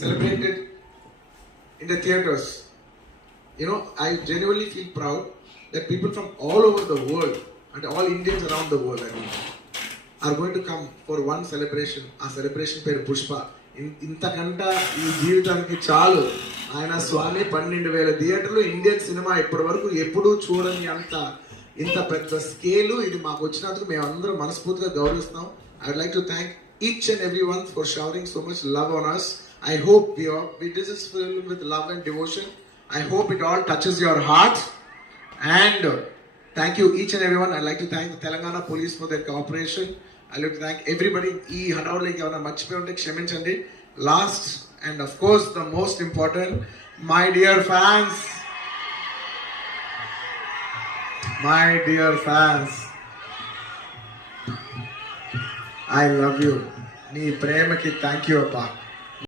celebrated in the theaters. You know, I genuinely feel proud that people from all over the world and all Indians around the world, I mean, are going to come for one celebration. ఆ celebration పేరు పుష్ప. ఇంతకంట ఈ జీవితానికి చాలు. ఆయన స్వామి 12,000 థియేటర్లు, Indian cinema ఇప్పటి వరకు ఎప్పుడూ చూడని అంత ఇంత పెద్ద స్కేలు ఇది మాకు వచ్చినందుకు మేము అందరం మనస్ఫూర్తిగా గౌరవిస్తాం. I would like to thank each and every one for showering so much love on us. I hope this is filled with love and devotion. I hope it all touches your heart. And thank you each and everyone. I'd like to thank the Telangana police for their cooperation. I'd like to thank everybody. Ee hadavulo evana marchipoyi unte kshaminchandi. Last and of course the most important, my dear fans. My dear fans, I love you. Nee premaki thank you appa.